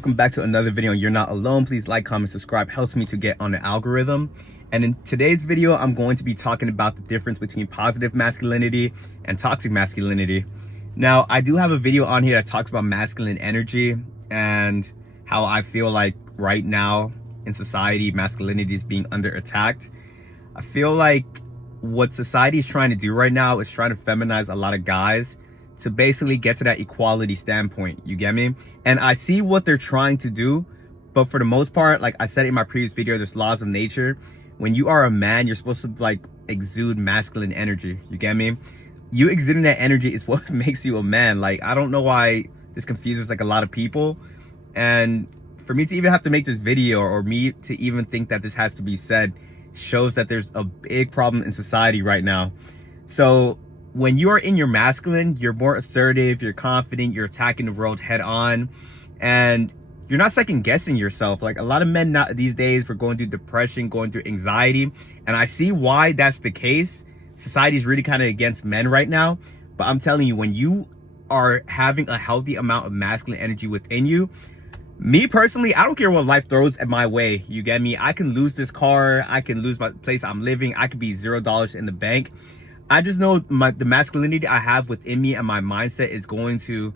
Welcome back to another video. You're not alone. Please like, comment, subscribe. Helps me to get on the algorithm. And in today's video, I'm going to be talking about the difference between positive masculinity and toxic masculinity. Now, I do have a video on here that talks about masculine energy and how I feel like right now in society, masculinity is being under attack. I feel like what society is trying to do right now is trying to feminize a lot of guys to basically get to that equality standpoint. You get me? And I see what they're trying to do, but for the most part, like I said in my previous video, there's laws of nature. When you are a man, you're supposed to like exude masculine energy. You get me? You exuding that energy is what makes you a man. Like, I don't know why this confuses like a lot of people. And for me to even have to make this video, or me to even think that this has to be said, shows that there's a big problem in society right now. So when you are in your masculine, you're more assertive, you're confident, you're attacking the world head on, and you're not second guessing yourself. Like a lot of men these days, we're going through depression, going through anxiety, and I see why that's the case. Society is really kind of against men right now, but I'm telling you, when you are having a healthy amount of masculine energy within you, me personally, I don't care what life throws at my way. You get me? I can lose this car, I can lose my place I'm living, I could be $0 in the bank. I just know the masculinity I have within me and my mindset is going to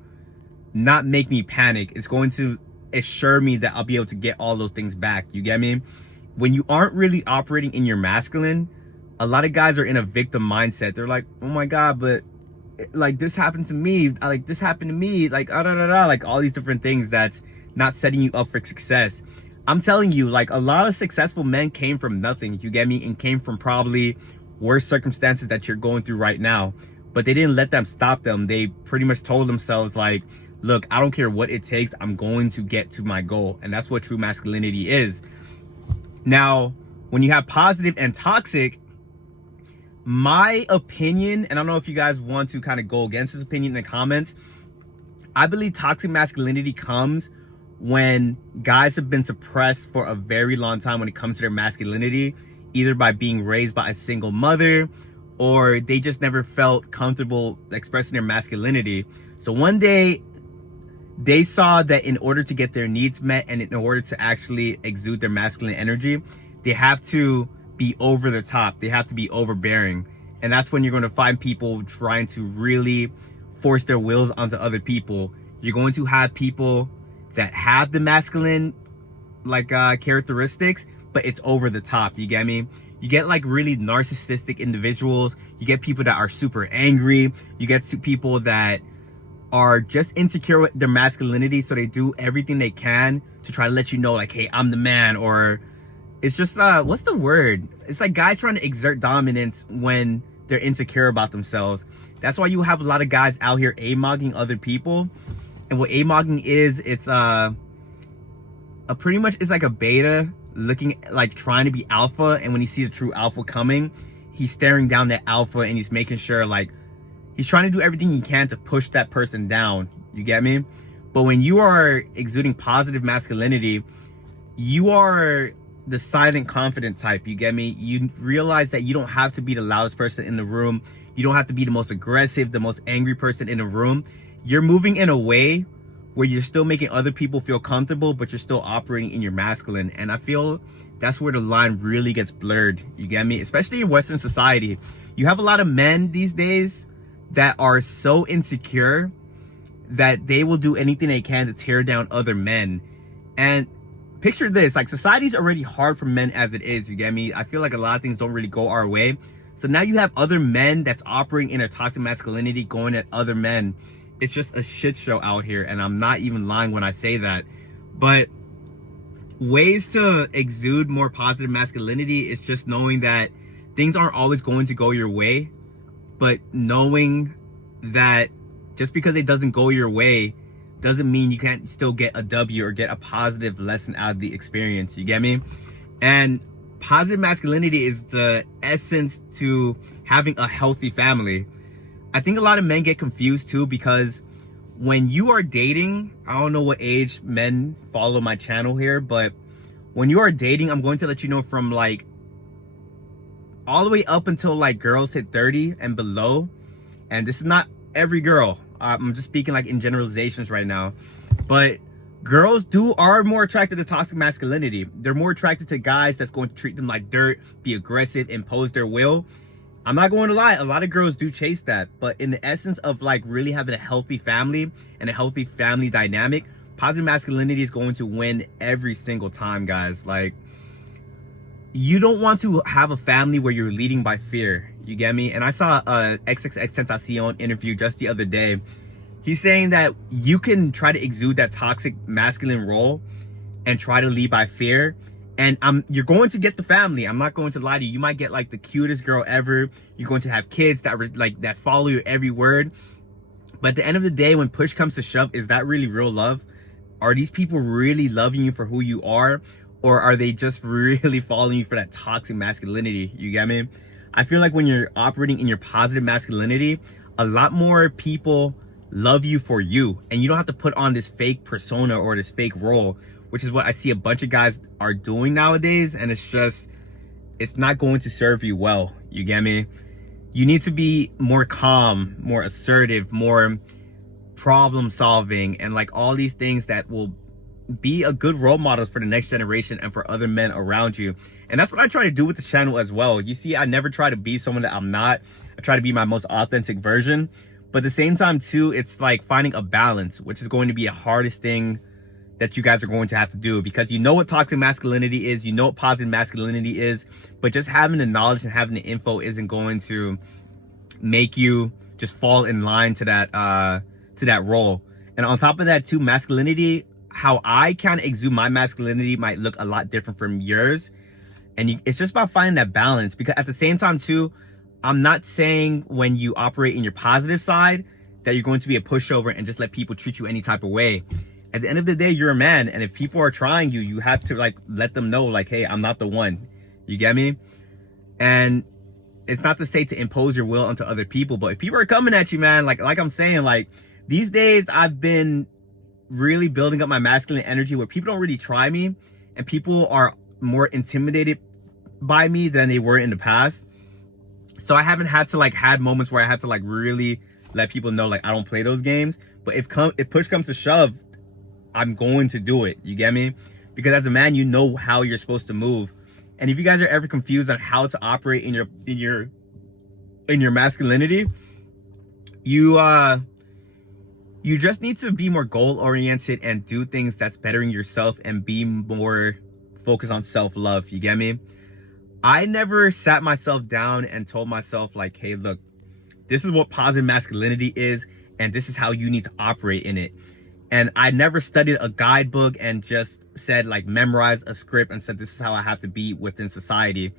not make me panic. It's going to assure me that I'll be able to get all those things back. You get me? When you aren't really operating in your masculine, a lot of guys are in a victim mindset. They're like, oh my God, but like this happened to me. Like this happened to me. Like, like all these different things that's not setting you up for success. I'm telling you, like a lot of successful men came from nothing. You get me? And came from probably worse circumstances that you're going through right now, but they didn't let them stop them. They pretty much told themselves like, look, I don't care what it takes, I'm going to get to my goal. And that's what true masculinity is. Now, when you have positive and toxic, my opinion, and I don't know if you guys want to kind of go against this opinion in the comments, I believe toxic masculinity comes when guys have been suppressed for a very long time when it comes to their masculinity, either by being raised by a single mother, or they just never felt comfortable expressing their masculinity. So one day they saw that in order to get their needs met and in order to actually exude their masculine energy, they have to be over the top. They have to be overbearing. And that's when you're going to find people trying to really force their wills onto other people. You're going to have people that have the masculine characteristics, but it's over the top. You get me? You get like really narcissistic individuals. You get people that are super angry. You get people that are just insecure with their masculinity, so they do everything they can to try to let you know like, hey, I'm the man. Or it's just what's the word? It's like guys trying to exert dominance when they're insecure about themselves. That's why you have a lot of guys out here a-mogging other people. And what a-mogging is, it's pretty much it's like a beta looking like trying to be alpha, and when he sees a true alpha coming, he's staring down that alpha and he's making sure like he's trying to do everything he can to push that person down. You get me? But when you are exuding positive masculinity, you are the silent confident type. You get me? You realize that you don't have to be the loudest person in the room. You don't have to be the most aggressive, the most angry person in the room. You're moving in a way where you're still making other people feel comfortable, but you're still operating in your masculine. And I feel that's where the line really gets blurred. You get me? Especially in Western society. You have a lot of men these days that are so insecure that they will do anything they can to tear down other men. And picture this, like society's already hard for men as it is. You get me? I feel like a lot of things don't really go our way. So now you have other men that's operating in a toxic masculinity going at other men. It's just a shit show out here, and I'm not even lying when I say that. But ways to exude more positive masculinity is just knowing that things aren't always going to go your way, but knowing that just because it doesn't go your way doesn't mean you can't still get a W or get a positive lesson out of the experience. You get me? And positive masculinity is the essence to having a healthy family. I think a lot of men get confused too, because when you are dating, I don't know what age men follow my channel here, but when you are dating, I'm going to let you know from like all the way up until like girls hit 30 and below. And this is not every girl. I'm just speaking like in generalizations right now. But girls are more attracted to toxic masculinity. They're more attracted to guys that's going to treat them like dirt, be aggressive, impose their will. I'm not going to lie, a lot of girls do chase that, but in the essence of like really having a healthy family and a healthy family dynamic, positive masculinity is going to win every single time, guys. Like, you don't want to have a family where you're leading by fear. You get me? And I saw a XXXTentacion interview just the other day. He's saying that you can try to exude that toxic masculine role and try to lead by fear, and you're going to get the family. I'm not going to lie to you. You might get like the cutest girl ever. You're going to have kids that follow your every word. But at the end of the day, when push comes to shove, is that really real love? Are these people really loving you for who you are? Or are they just really following you for that toxic masculinity? You get me? I feel like when you're operating in your positive masculinity, a lot more people love you for you, and you don't have to put on this fake persona or this fake role, which is what I see a bunch of guys are doing nowadays. And it's not going to serve you well. You get me? You need to be more calm, more assertive, more problem solving, and like all these things that will be a good role models for the next generation and for other men around you. And that's what I try to do with the channel as well. You see, I never try to be someone that I'm not. I try to be my most authentic version. But at the same time too, it's like finding a balance, which is going to be the hardest thing that you guys are going to have to do, because you know what toxic masculinity is, you know what positive masculinity is, but just having the knowledge and having the info isn't going to make you just fall in line to that role. And on top of that too, masculinity, how I kind of exude my masculinity might look a lot different from yours. And it's just about finding that balance, because at the same time too, I'm not saying when you operate in your positive side that you're going to be a pushover and just let people treat you any type of way. At the end of the day, you're a man, and if people are trying you, you have to like let them know like, hey, I'm not the one. You get me? And it's not to say to impose your will onto other people, but if people are coming at you, man, like I'm saying, like these days I've been really building up my masculine energy where people don't really try me, and people are more intimidated by me than they were in the past. So I haven't had to had moments where I had to really let people know I don't play those games. But if push comes to shove, I'm going to do it. You get me? Because as a man, you know how you're supposed to move. And if you guys are ever confused on how to operate in your masculinity, you just need to be more goal oriented and do things that's bettering yourself and be more focused on self-love. You get me? I never sat myself down and told myself hey, look, this is what positive masculinity is, and this is how you need to operate in it. And I never studied a guidebook and just said memorize a script and said this is how I have to be within society.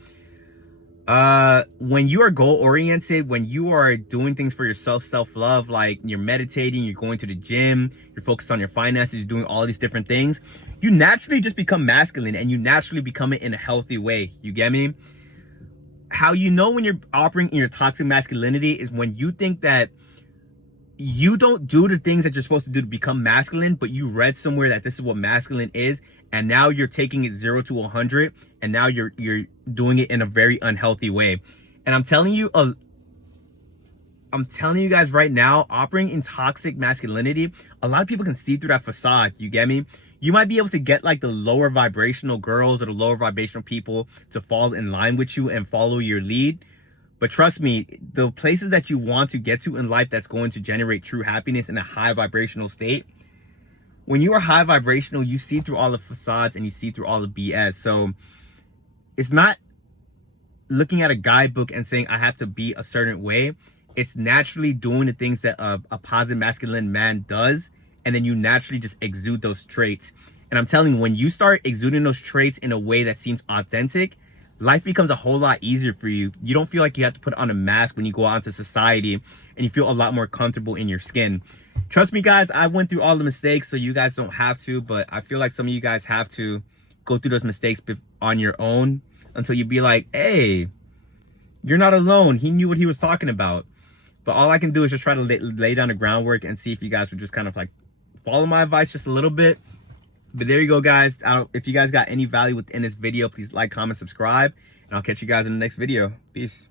When you are goal oriented, when you are doing things for yourself, self-love, you're meditating, you're going to the gym, you're focused on your finances, you're doing all these different things, you naturally just become masculine, and you naturally become it in a healthy way. You get me? How you know when you're operating in your toxic masculinity is when you think that you don't do the things that you're supposed to do to become masculine, but you read somewhere that this is what masculine is, and now you're taking it 0 to 100, and now you're doing it in a very unhealthy way. And I'm telling you guys right now, operating in toxic masculinity, a lot of people can see through that facade. You get me? You might be able to get the lower vibrational girls or the lower vibrational people to fall in line with you and follow your lead. But trust me, the places that you want to get to in life that's going to generate true happiness in a high vibrational state, when you are high vibrational, you see through all the facades and you see through all the BS. So it's not looking at a guidebook and saying I have to be a certain way. It's naturally doing the things that a positive masculine man does, and then you naturally just exude those traits. And I'm telling you, when you start exuding those traits in a way that seems authentic, life becomes a whole lot easier for you. You don't feel like you have to put on a mask when you go out into society, and you feel a lot more comfortable in your skin. Trust me, guys, I went through all the mistakes, so you guys don't have to, but I feel like some of you guys have to go through those mistakes on your own until you be like, hey, you're not alone. He knew what he was talking about. But all I can do is just try to lay down the groundwork and see if you guys would just kind of follow my advice just a little bit. But there you go, guys. If you guys got any value within this video, please like, comment, subscribe, and I'll catch you guys in the next video. Peace.